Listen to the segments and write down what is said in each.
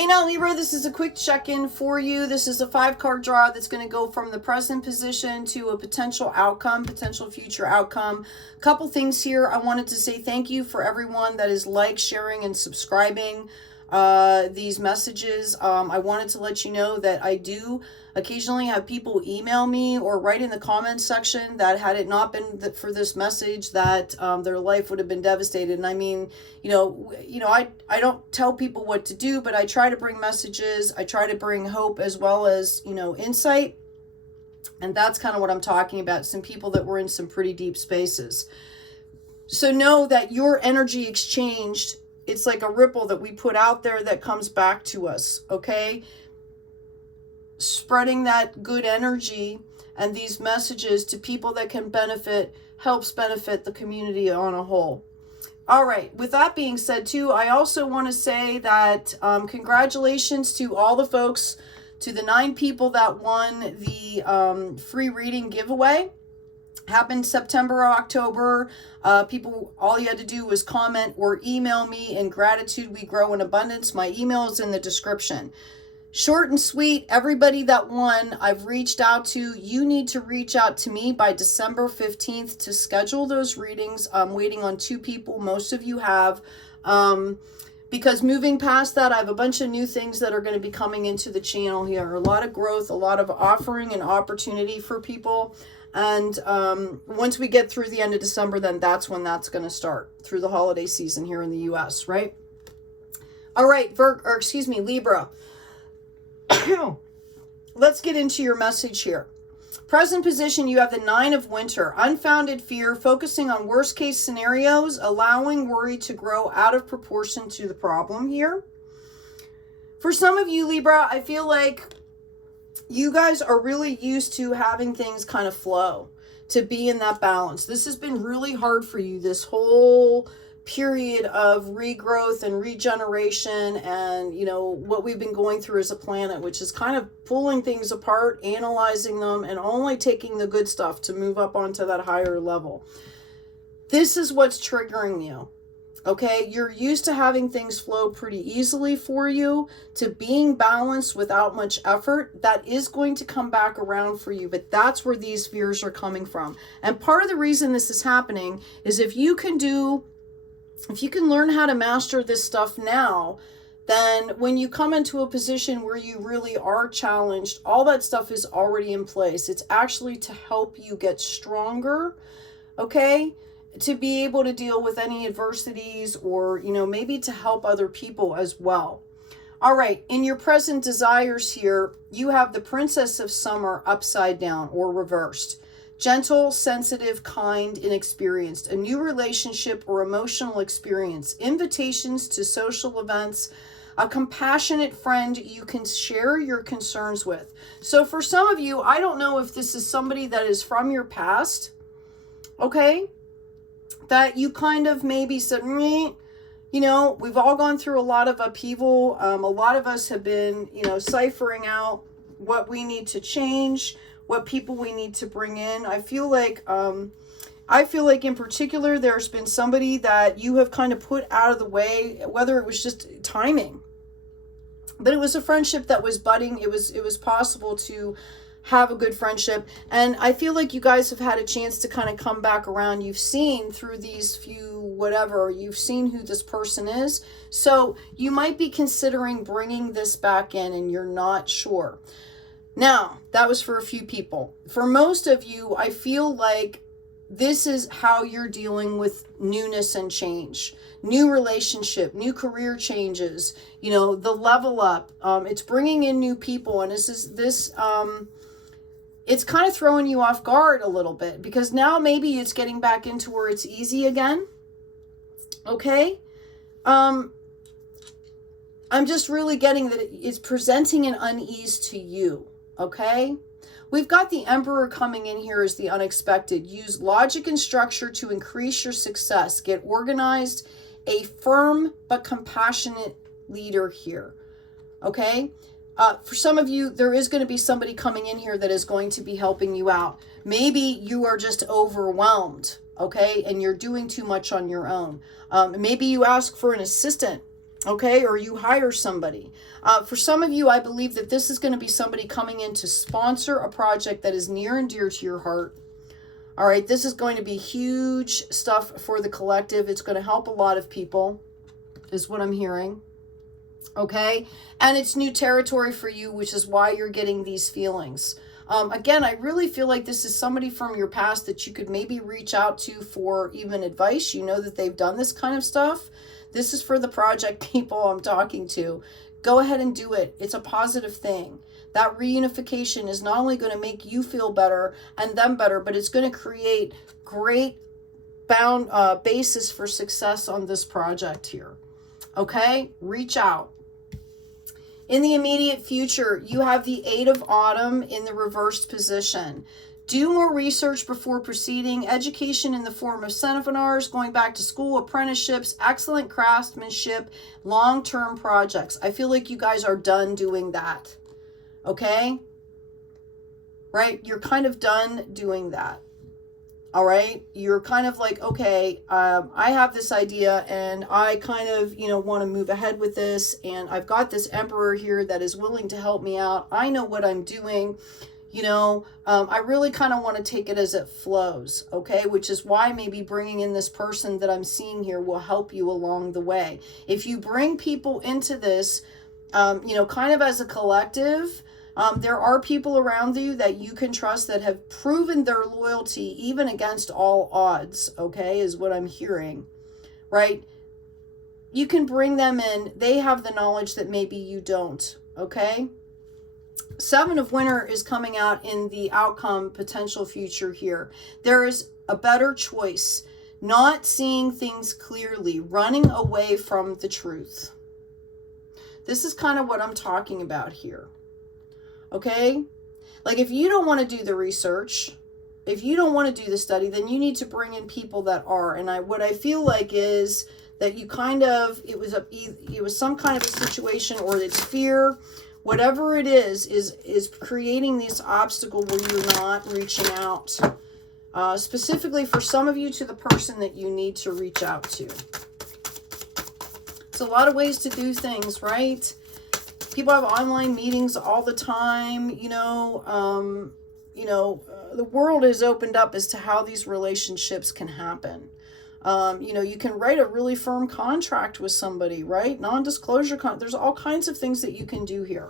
Hey now Libra, this is a quick check-in for you. This is a 5-card draw that's going to go from the present position to a potential outcome, potential future outcome. A couple things here. I wanted to say thank you for everyone that is sharing, and subscribing these messages. I wanted to let you know that I do occasionally have people email me or write in the comments section that had it not been for this message that their life would have been devastated. And I mean, I don't tell people what to do, but I try to bring messages. I try to bring hope as well as, insight. And that's kind of what I'm talking about. Some people that were in some pretty deep spaces. So know that your energy exchanged, it's like a ripple that we put out there that comes back to us, okay? Spreading that good energy and these messages to people that can benefit helps benefit the community on a whole. All right, with that being said too, I also want to say that congratulations to all the folks, to the 9 people that won the free reading giveaway. Happened September or October. People, all you had to do was comment or email me. In gratitude, we grow in abundance. My email is in the description. Short and sweet. Everybody that won, I've reached out to. You need to reach out to me by December 15th to schedule those readings. I'm waiting on 2 people. Most of you have. Because moving past that, I have a bunch of new things that are going to be coming into the channel here. A lot of growth, a lot of offering and opportunity for people. And once we get through the end of December, then that's when that's going to start through the holiday season here in the U.S., right? All right, Libra. Let's get into your message here. Present position, you have the 9 of Winter. Unfounded fear, focusing on worst case scenarios, allowing worry to grow out of proportion to the problem here. For some of you, Libra, I feel like you guys are really used to having things kind of flow, to be in that balance. This has been really hard for you, this whole period of regrowth and regeneration and, what we've been going through as a planet, which is kind of pulling things apart, analyzing them, and only taking the good stuff to move up onto that higher level. This is what's triggering you. Okay, you're used to having things flow pretty easily for you, to being balanced without much effort. That is going to come back around for you, but that's where these fears are coming from. And part of the reason this is happening is if you can learn how to master this stuff now, then when you come into a position where you really are challenged, all that stuff is already in place. It's actually to help you get stronger, okay? To be able to deal with any adversities or, maybe to help other people as well. All right, in your present desires here, you have the Princess of Summer upside down or reversed. Gentle, sensitive, kind, inexperienced. A new relationship or emotional experience. Invitations to social events. A compassionate friend you can share your concerns with. So for some of you, I don't know if this is somebody that is from your past, okay? That you kind of maybe said, we've all gone through a lot of upheaval. A lot of us have been, ciphering out what we need to change, what people we need to bring in. I feel like in particular, there's been somebody that you have kind of put out of the way, whether it was just timing, but it was a friendship that was budding. It was possible to have a good friendship. And I feel like you guys have had a chance to kind of come back around. You've seen through these you've seen who this person is. So you might be considering bringing this back in and you're not sure. Now, that was for a few people. For most of you, I feel like this is how you're dealing with newness and change. New relationship, new career changes, the level up. It's bringing in new people. And it's kind of throwing you off guard a little bit because now maybe it's getting back into where it's easy again. Okay. I'm just really getting that it's presenting an unease to you. Okay. We've got the Emperor coming in here as the unexpected. Use logic and structure to increase your success. Get organized. A firm but compassionate leader here. Okay. For some of you, there is going to be somebody coming in here that is going to be helping you out. Maybe you are just overwhelmed, okay? And you're doing too much on your own. Maybe you ask for an assistant Okay, or you hire somebody. For some of you, I believe that this is going to be somebody coming in to sponsor a project that is near and dear to your heart. All right, this is going to be huge stuff for the collective. It's going to help a lot of people, is what I'm hearing. Okay, and it's new territory for you, which is why you're getting these feelings. Again, I really feel like this is somebody from your past that you could maybe reach out to for even advice. You know that they've done this kind of stuff. This is for the project people I'm talking to. Go ahead and do it. It's a positive thing. That reunification is not only going to make you feel better and them better, but it's going to create great basis for success on this project here. Okay? Reach out. In the immediate future, you have the Eight of Autumn in the reversed position. Do more research before proceeding. Education in the form of seminars, going back to school, apprenticeships, excellent craftsmanship, long-term projects. I feel like you guys are done doing that. Okay? Right? You're kind of done doing that. All right? You're kind of like, okay, I have this idea and I kind of, want to move ahead with this. And I've got this emperor here that is willing to help me out. I know what I'm doing. I really kind of want to take it as it flows, okay? Which is why maybe bringing in this person that I'm seeing here will help you along the way. If you bring people into this, kind of as a collective, there are people around you that you can trust that have proven their loyalty even against all odds, okay, is what I'm hearing, right? You can bring them in. They have the knowledge that maybe you don't, okay? Seven of Winter is coming out in the outcome potential future here. There is a better choice. Not seeing things clearly. Running away from the truth. This is kind of what I'm talking about here. Okay? Like if you don't want to do the research, if you don't want to do the study, then you need to bring in people that are. And what I feel like is that you kind of, it was some kind of a situation, or it's fear. Whatever it is creating this obstacle where you're not reaching out. Specifically for some of you, to the person that you need to reach out to. It's a lot of ways to do things, right? People have online meetings all the time. The world is opened up as to how these relationships can happen. You can write a really firm contract with somebody, right? Non-disclosure, there's all kinds of things that you can do here.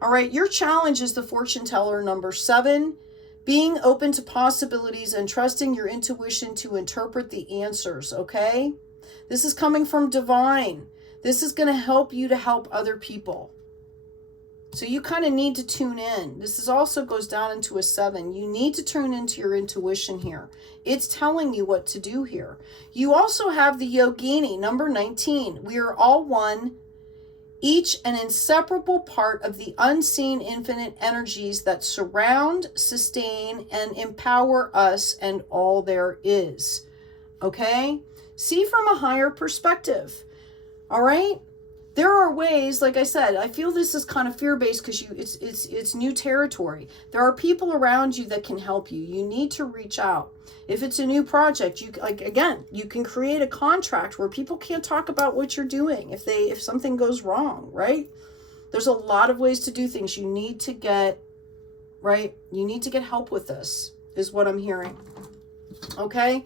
All right, your challenge is the fortune teller number 7, being open to possibilities and trusting your intuition to interpret the answers, okay? This is coming from divine. This is going to help you to help other people. So you kind of need to tune in. This also goes down into a 7. You need to tune into your intuition here. It's telling you what to do here. You also have the Yogini, number 19. We are all one, each an inseparable part of the unseen infinite energies that surround, sustain, and empower us and all there is. Okay? See from a higher perspective. All right? There are ways, like I said, I feel this is kind of fear-based because it's new territory. There are people around you that can help you. You need to reach out. If it's a new project, you can create a contract where people can't talk about what you're doing if something goes wrong, right? There's a lot of ways to do things. You need to get help with this, is what I'm hearing. Okay?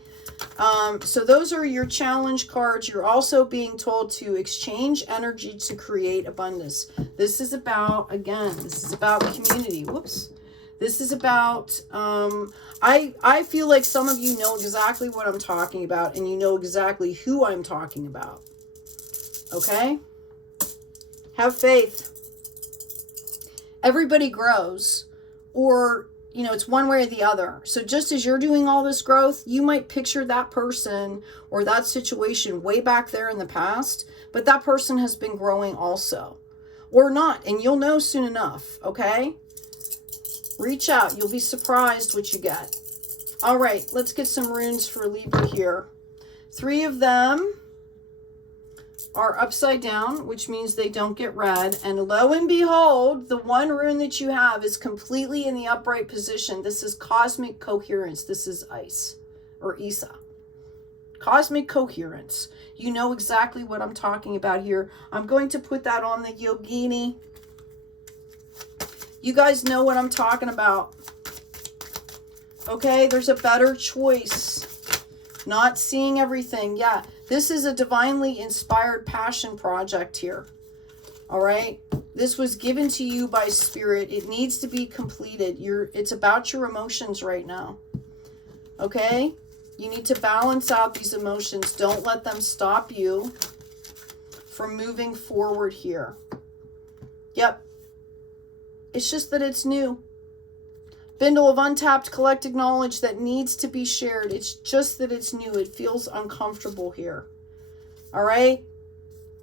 So those are your challenge cards. You're also being told to exchange energy to create abundance. This is about community. Whoops. This is about, I feel like some of you know exactly what I'm talking about, and you know exactly who I'm talking about. Okay? Have faith. Everybody grows, or it's one way or the other. So just as you're doing all this growth, you might picture that person or that situation way back there in the past, but that person has been growing also. Or not, and you'll know soon enough, okay? Reach out. You'll be surprised what you get. All right, let's get some runes for Libra here. 3 of them are upside down, which means they don't get read. And lo and behold, the one rune that you have is completely in the upright position. This is cosmic coherence. This is ice, or Isa. Cosmic coherence. You know exactly what I'm talking about here. I'm going to put that on the yogini. You guys know what I'm talking about. Okay, there's a better choice. Not seeing everything. Yeah, this is a divinely inspired passion project here. All right, this was given to you by spirit. It needs to be completed. It's about your emotions right now. Okay, you need to balance out these emotions. Don't let them stop you from moving forward here. Yep, it's just that it's new. Bindle of untapped collective knowledge that needs to be shared. It's just that it's new. It feels uncomfortable here. All right?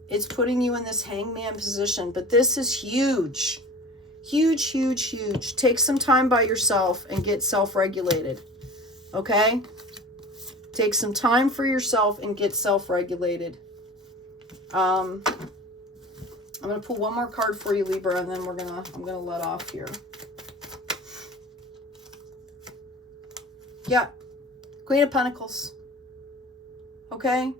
It's putting you in this hangman position, but this is huge. Huge, huge, huge. Take some time by yourself and get self-regulated. Okay? Take some time for yourself and get self-regulated. I'm going to pull one more card for you, Libra, and then I'm going to let off here. Yeah, Queen of Pentacles. Okay,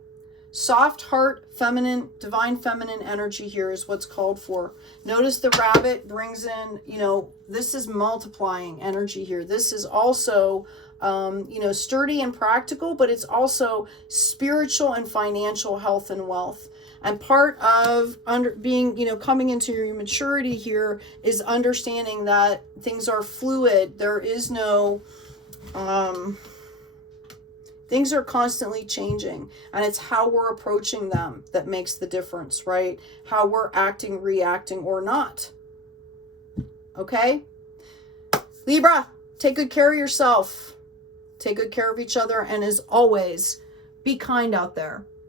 soft heart, feminine, divine feminine energy here is what's called for. Notice the rabbit brings in, you know, this is multiplying energy here. This is also, you know, sturdy and practical, but it's also spiritual and financial health and wealth. And part of being, you know, coming into your maturity here is understanding that things are fluid. There is no... things are constantly changing, and it's how we're approaching them that makes the difference, right? How we're acting, reacting, or not. Okay? Libra, take good care of yourself. Take good care of each other, and as always, be kind out there.